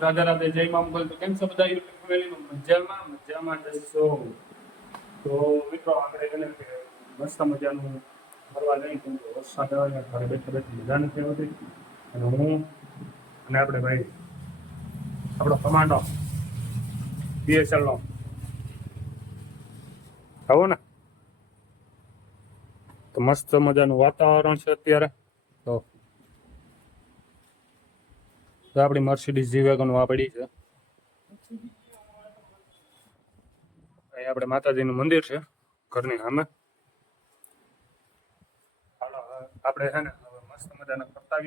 રાધા રાધે જય મા મોગલ. તો કેમ છો બધા યુટ્યુબ ફેમિલીમાં? મજામાં? મજામાં જશો તો મિત્રો, આપણે એને મસ્ત મજાનું ફરવા જઈ કેમ કે વરસાદ આવે ઘરે બેઠા બેઠા મજા નથી આવતી. અને હું અને આપણે ભાઈ, આપણો કમાન્ડો બીએસએલ નો આવો ને. તો મસ્ત મજાનું વાતાવરણ છે અત્યારે. તો આપણી મર્સિડીઝ જી વેગન વાપરી છે. અહીં આપણે માતાજીનું મંદિર છે, ઘરની સામે. આપણે છે ને મસ્ત મજાના ફરતા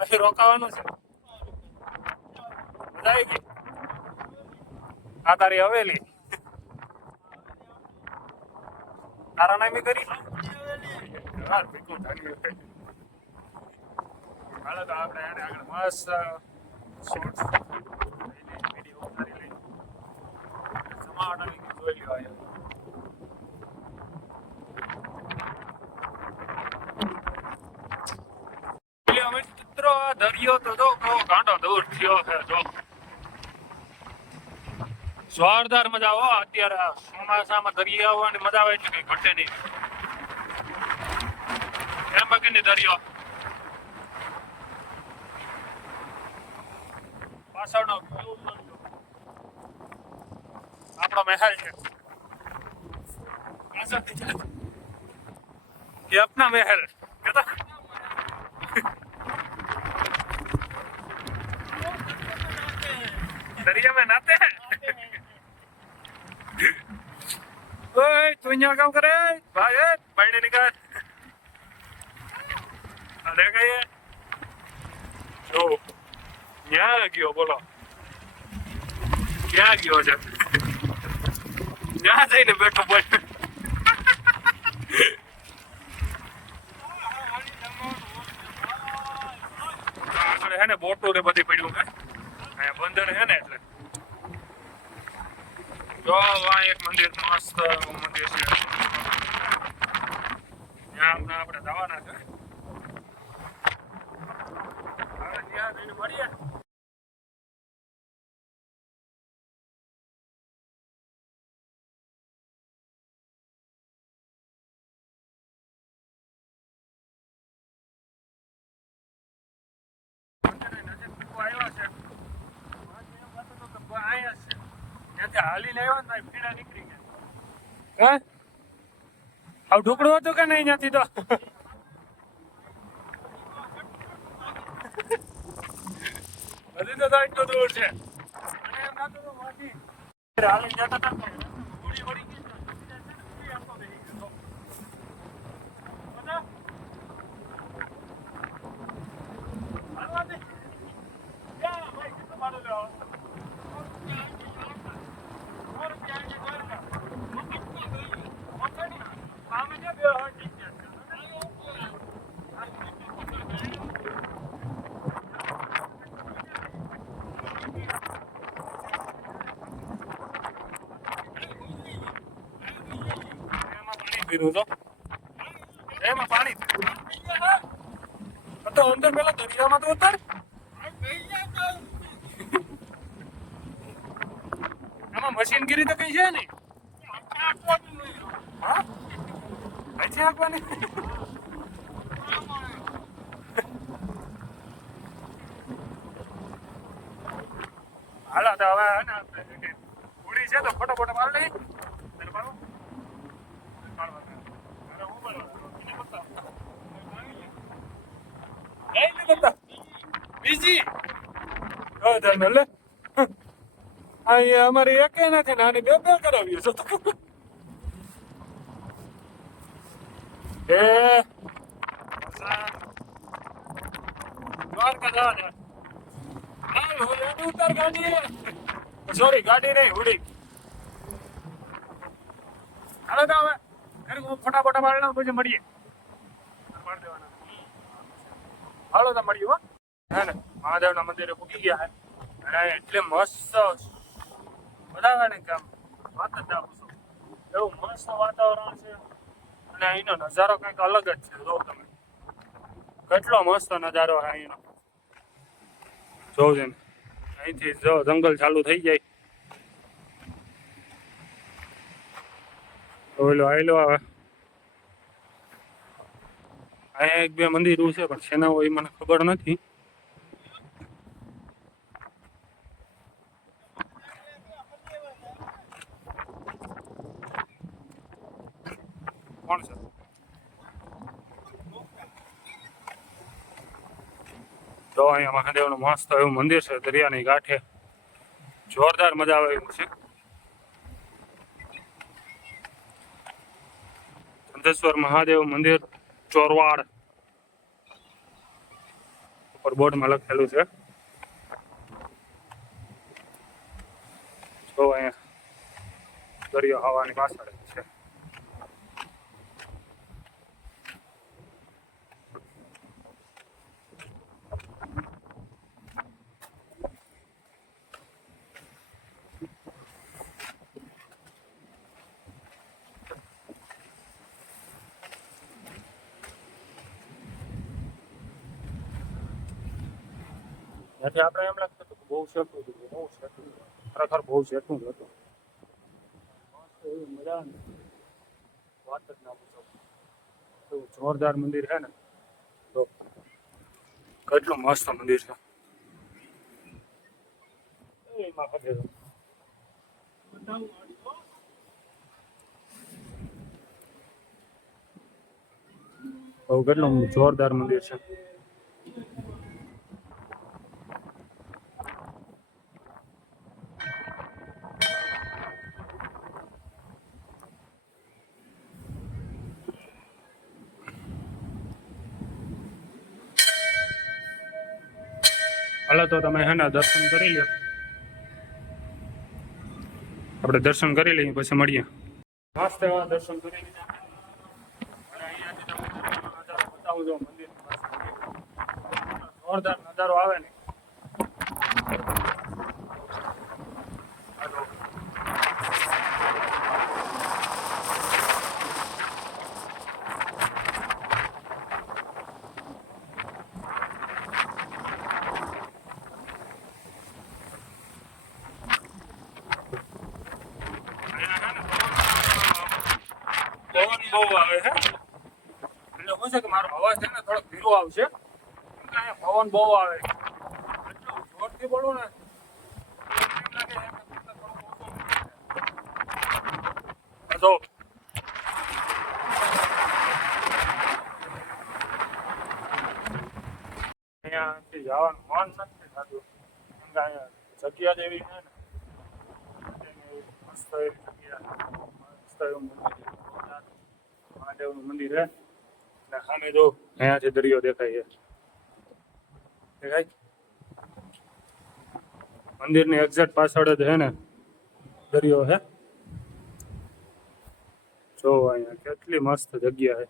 તારે રોકાવાનું છે. બધા આવી ગઈ આ તારી હવેલી. તારા નામે કરી બિલકુલ ધારી હાલો તો આપણે એને આગળ મસ્ત શોર્ટ્સ વીડિયો ઉતારી લઈએ સમાટાની જોઈ લ્યો અહીંયા એટલે અમે મિત્રો આ દરિયો તો જો કયો ગાંડો દૂર થયો છે જો. જોરદાર મજા હો, અત્યારે ચોમાસામાં દરિયા આવવાની મજા આવે એટલે કઈ ઘટે નહીં. એમ બાકી નહીં દરિયો. પાછળનો આપણો મહેલ છે. પાછળથી આપના મહેલ. કહેતા दरिया में नहाते हैं ओए तू यहाँ काम करे भाई बैठने निकाल देखा ये जो यहाँ गयो बोलो यहाँ गयो जा यहाँ सही ने बैठो बैठ है ना बोटो ने बधी पड़્યું હે અહીંયા બંદર છે ને એટલે. જો આ એક મંદિર મસ્ત મંદિર છે. ત્યાં આપણે જવાના છે. મળીએ. હાલીને લેવા ને પીડા નીકળી ગયા. હા? ઢોકળું હતું કે નહીં ત્યાંથી તો? હજી તો એટલું દૂર છે. હાલીને જતા હતા ને, ધૂળી વળી ગઈ ને, ધૂળી આખો બેસી ગયો. બધા? હાલવા દે. ક્યાં ભાઈ, કેટલું ભાડું લેવા? સો રૂપિયા એક દ્વારકા. મફતની. આમે જે બે હોય ઠીક છે. પીધું તો. એમાં પાણી તો અંદર પેલા દરિયામાં તો ઉતર. આમાં મશીનગીરી તો કઈ છે પછી આપવાની? હાલા, તો હવે ને, ઉડી છે તો ફોટો માર લઈ અધર્મ ના અહીંયા ને બે બે કરાવીએ છો ગાડી સોરી ઉડી હાલો હવે, ઘરે હું ફટાફટ મારે પછી મળીએ. હાલો તો મળીએ હો. હે ને, મહાદેવના મંદિરે પૂકી ગયા હે. અને એટલે મસ્ત બધા ને કામ. વાત જ ના પૂછો. એવું મસ્ત વાતાવરણ છે. અને અહીંનો નજારો કંઈક અલગ જ છે. જો તમે. કેટલો મસ્ત નજારો છે અહીંનો. જોજો અહીંથી જો જંગલ ચાલુ થઈ જાય. ઓલો આયલો આવે અહીંયા એક બે મંદિરો છે, પણ હોય એ મને ખબર નથી કોણ છે તો અહીંયા મહાદેવનું મસ્ત એવું મંદિર છે, દરિયાની કાંઠે જોરદાર મજા આવે એવું છે. ચંદેશ્વર મહાદેવ મંદિર, ચોરવાડ. ઉપર બોર્ડમાં લખેલું છે. જો અહીંયા દરિયો હવાની પાછળ. જ છે ત્યાંથી આપણે એમ લાગતું હતું કે બહુ શેકું હતું, બહુ શેકું હતું. ખરેખર બહુ શેકું જ હતું મસ્ત એવી મજા આવે ને. વાત જ ના પૂછો એવું જોરદાર મંદિર છે ને, તો કેટલું મસ્ત મંદિર છે એ મહાદેવ. બહુ કેટલું જોરદાર મંદિર છે તો તમે હે દર્શન કરી લ્યો. આપણે દર્શન કરી લઈએ, પછી મળીએ. મસ્ત દર્શન કરી લીધા. બતાવું છું મંદિર જોરદાર નજારો આવે ને. બહુ આવે છે. એટલે હું છે કે મારો અવાજ છે ને થોડોક ધીરો આવશે. અહીંયા પવન બહુ આવે એટલું જોરથી બોલું ને. જો. અહીંયાથી જવાનું મન નથી થતું. જગ્યા જ છે ને એની મસ્ત એવી જગ્યા મસ્ત એવું મંદિર જોરદાર મહાદેવનું મંદિર છે અને સામે જો અહીંયાથી દરિયો દેખાય છે. દેખાય? મંદિરની એક્ઝેક્ટ પાછળ જ છે ને દરિયો છે જો અહીંયા કેટલી મસ્ત જગ્યા છે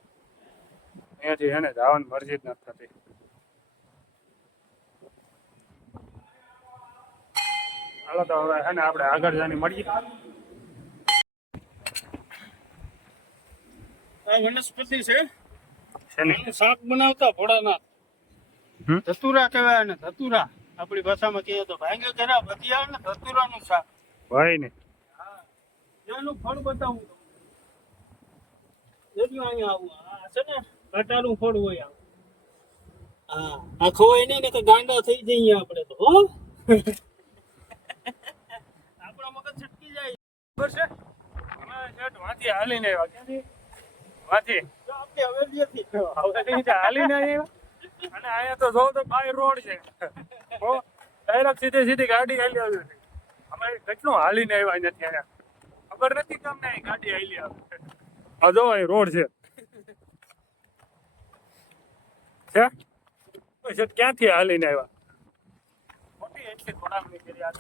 અહીંયાથી છે ને જવાની મરજી જ નથી થતી. હાલો તો હવે છે ને આપણે આગળ જાની મળીએ. આ વનસ્પતિ છે. છે ને? શાક બનાવતા ભોળાનાથ? ધતુરા કહેવાય ને ધતુરા. આપણી ભાષામાં કહીએ તો ભાંગે બધી આવે ને ધતુરાનું શાક. ભાઈ ને. હા એનું ફળ બતાવું. તમને. અહીંયા આવું. આ છે ને ઘટાનું ફળ હોય આવું. હા આ ખવાય નહીં ને કે ગાંડા થઈ જઈએ આપણે તો હો. આપણા મગજ છટકી જાય. ખબર છે? અમે હાલીને આવ્યા. ક્યાંથી? વાંથી હાલીને આવ્યા. અને અહીંયા તો જો તો બાય રોડ છે. ડાયરેક્ટ સીધી સીધી ગાડી હાલી આવી અમે કેટલું હાલીને આવ્યા નથી અહીંયા? ખબર નથી તમને ગાડી હાલી આવે. આ જો અહીં રોડ છે. ક્યાંથી હાલીને આવ્યા? મોટી એટલી થોડા મિનિટ કરી આ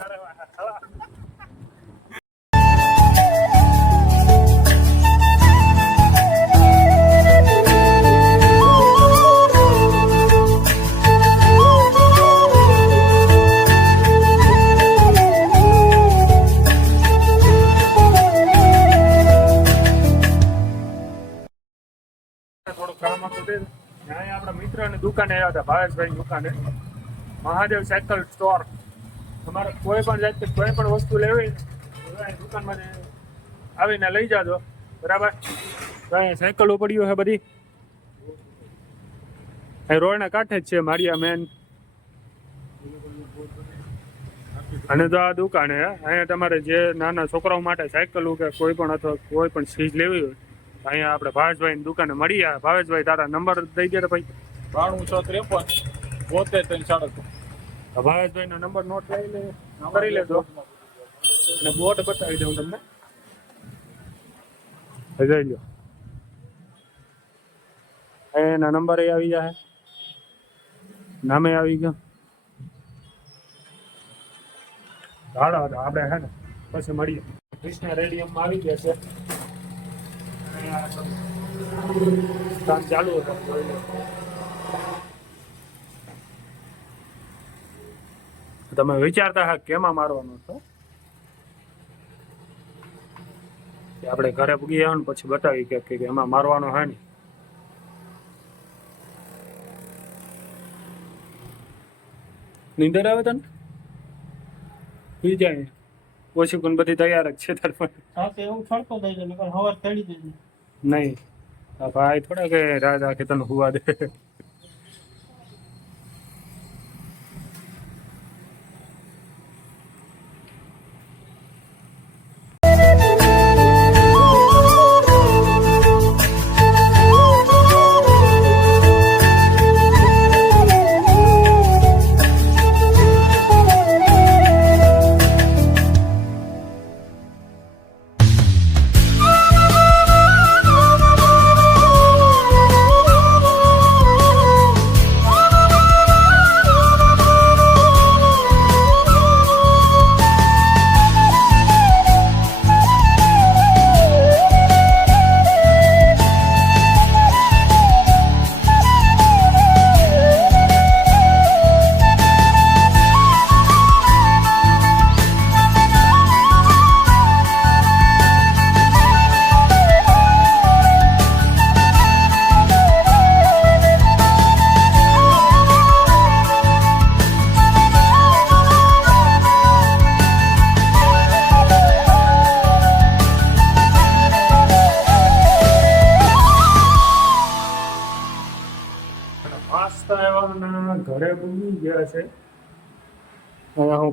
આવ્યા ભાવેશભાઈ દુકાને. મહાદેવ સાયકલ સ્ટોર તમારે કોઈ પણ જાતની કોઈ પણ વસ્તુ લેવી હોય ને દુકાનમાં આવીને લઈ જાજો. બરાબર? સાયકલો પડ્યું છે બધી. અહીં રોડના કાંઠે જ છે મારિયા મેન અને તો આ દુકાન અહીંયા તમારે જે નાના છોકરાઓ માટે સાયકલ કે કોઈ પણ અથવા કોઈ પણ ચીજ લેવી હોય અહીંયા આપણે ભાવેશભાઈની દુકાને મળીએ. ભાવેશભાઈ તારા નંબર દઈ દે ભાઈ. બાણું છ ત્રેપન બોતેર, ત્રણ સાડત્રીસ ભાવેશભાઈ ભાવેશભાઈનો નંબર નોટ લઈ લે, કરી લેજો. અને બોટ બતાવી દઉં તમને. જોઈ લો એના નંબર એ આવી જાય નામે આવી ગયો. હાલો હાલો, આપણે હે ને, પછી મળીએ. કૃષ્ણ રેડિયમમાં આવી ગયા છે. ચાલુ હતો. તમે વિચારતા હા કેમાં મારવાનો હતો કે આપણે ઘરે પૂગી આવ્યા ને પછી બતાવી કે કે એમાં મારવાનો હે ને. નીંદર આવે તને? પી જાય ઓછી પણ બધી તૈયાર જ છે તાર પાસે. હા તો એવું છડતો દેજો નકર હવાર ચડી દેજો નહીં. આ ભાઈ થોડા કે રાત આખે તને હુવા દે.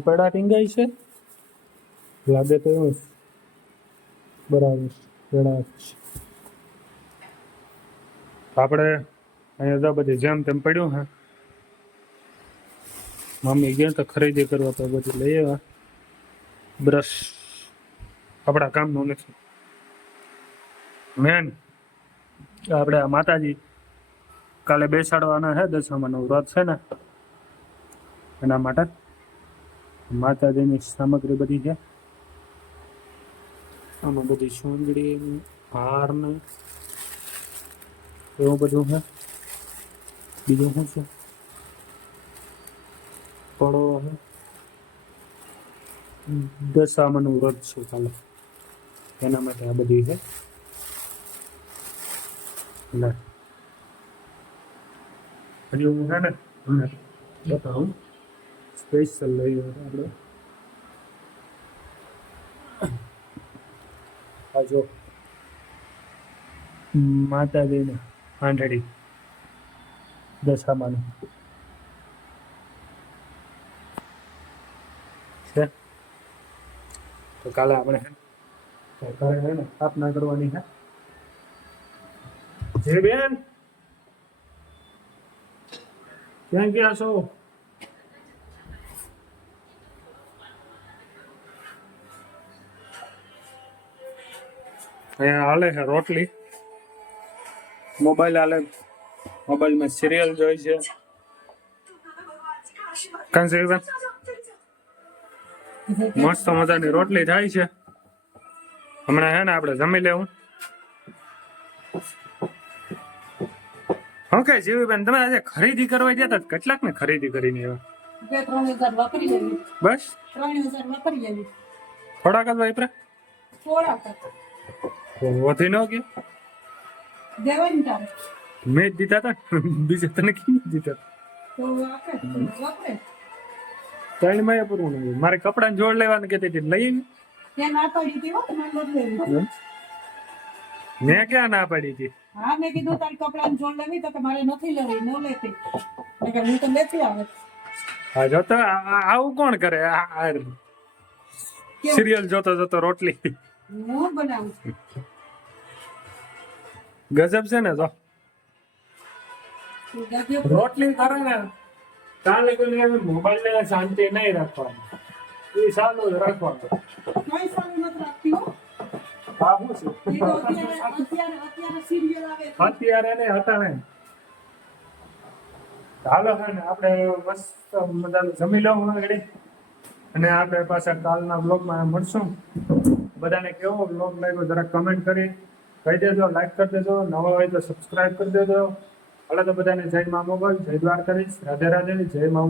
પેડા ટીંગાઈ છે? લાગે તો એવું બરાબર પેડા આપણે અહીંયા તો બધી જેમ તેમ પડ્યું હે. મમ્મી ગયા તો ખરીદી કરવા તો બધું લઈ આવ્યા. બ્રશ આપણા કામનું નથી. મેન આપણે આ માતાજી કાલે બેસાડવાના છે દશામાનું વ્રત છે ને એના માટે માતાજીની સામગ્રી બધી છે. આમાં બધી સુંદડી હાર ને એવું બધું છે. બીજું શું છે? પડો છે. દશામાનું વ્રત છે ચાલો. એના માટે આ બધી છે. હજી હું છે ને? તમને બતાવું. સ્પેશિયલ લઈએ આપણે. આ જો. માતાજીને આંધળી. દશામાનું. છે? તો કાલે આપણે કાલે છે ને સ્થાપના કરવાની છે જે બેન ક્યાં ગયા છો? અહીંયા હાલે છે રોટલી. મોબાઈલ હાલે. મોબાઈલમાં સિરિયલ જોઈ છે. કાં છે મસ્ત મજાની રોટલી થાય છે. હમણાં હે ને આપણે જમી લેવું. ઓકે જીવીબેન તમે આજે ખરીદી કરવા ગયા હતા કેટલાક ને ખરીદી કરીને આવ્યા? બસ? ત્રણ હજાર વાપરી થોડાક જ વાપરા થોડા વધી ન ને તારે મેં દીધા હતા. બીજા તને કેમ દીધા? ત્રણમાં પૂરું મારે કપડાં જોડ લેવાનું હતી લઈ હતી? મેં ક્યાં ના પાડી હતી? હા મેં કીધું તારી કપડાની જોડ લેવી તો મારે નથી લેવી ન લેતી. હું તો લેતી આવે. હા જોતો આવું કોણ કરે? સિરિયલ જોતો જોતો રોટલી. હું બનાવું ગજબ છે ને તો. રોટલી કરે ને તાલે કોઈ મોબાઈલ ને શાંતિ નહીં રાખવાની. એ સારું રાખવાનું. કોઈ સારું નથી રાખતી હો. અત્યારે ને હતા ને હાલો હે ને આપણે મસ્ત મજાનું જમી લઉં આગળ. અને આપણે પાછા કાલના બ્લોગમાં મળશું. બધાને કેવો વ્લોગ લાગ્યો જરા કમેન્ટ કરી. કહી દેજો લાઈક કરી દેજો, નવા હોય તો સબસ્ક્રાઈબ કરી દેજો. હાલો તો બધાને જય મા મોગલ, જય દ્વારકાધીશ. રાધે રાધે, જય મા